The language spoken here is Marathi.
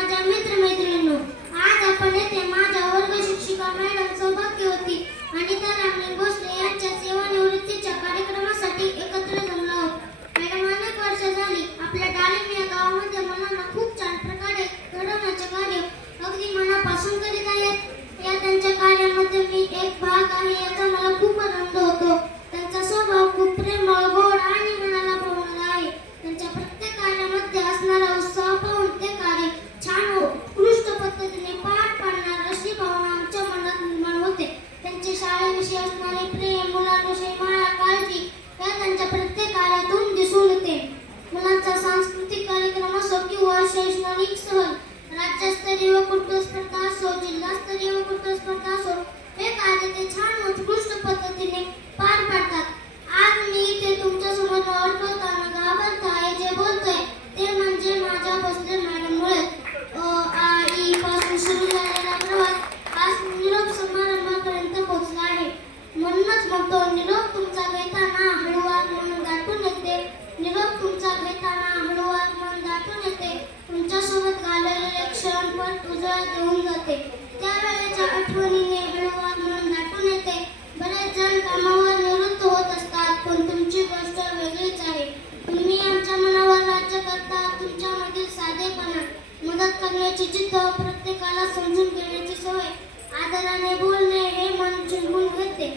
माझ्या मित्रमैत्रिणींनो, आज आपण येथे माझ्या वर्ग शिक्षिका मॅडम सौभाग्य होती आणि त्या रामलिंग भोसले यांच्या सेवानिवृत्तीच्या कार्यक्रमासाठी एकत्र जमलो आहोत. मॅडम अनेक वर्ष झाली आपल्या डाळिंब या गावामध्ये मुलांना खूप छान प्रकारे घडवण्याचे कार्य अगदी मनापासून करीत आहेत. या त्यांच्या कार्यामध्ये मी एक भाग आहे याचा मला खूप आनंद होतो. त्यांचा स्वभाव खूप प्रेमळ, गोड आणि मनाला भावणारा आहे. त्यांच्या प्रत्येक कार्यामध्ये असणारा उत्साह पाहून ते कार्य छान उत्कृष्ट पद्धतीने पार पाडणार अशी भावना आमच्या मनात निर्माण होते. त्यांचे शाळेविषयी असणारे प्रेम, मुलांविषयी माया, काळजी या त्यांच्या प्रत्येक कार्यातून दिसून येते. मुलांचा सांस्कृतिक कार्यक्रम असो किंवा शैक्षणिक सहल, राज्यस्तरीय वक्तृत्व स्पर्धा असो, जिल्हास्तरीय वक्तृत्व स्पर्धा असो, हे कार्य ते छान उत्कृष्ट पद्धतीने पार पाडतात. आज मी इथे तुमच्या समोर ओळखताना घाबरत आहे. जे बोलतोय ते म्हणजे माझ्या भोसले मॅडममुळे आई पासून सुरू झालेला प्रवास आज निरोप समारंभापर्यंत पोहोचला आहे. म्हणूनच मग तो निरोप तुमचा घेताना हळूवार मन दाटून येते. निरोप तुमचा घेताना हळूवार मन दाटून येते. तुमच्यासोबत घालवलेले क्षण पण उजळत येऊन जाते. त्यावेळेच्या आठवणीने हळूवार मन दाटून येते. बरेच जण कामावर निवृत्त होत असतात, पण तुमची गोष्ट वेगळीच आहे. तुम्ही आमच्या मनावर राज्य करता. तुमच्यामधील साधेपणा, मदत करण्याची जिद्द, प्रत्येकाला समजून घेण्याची सवय, आदराने बोलणे हे मन जिंकून घेते.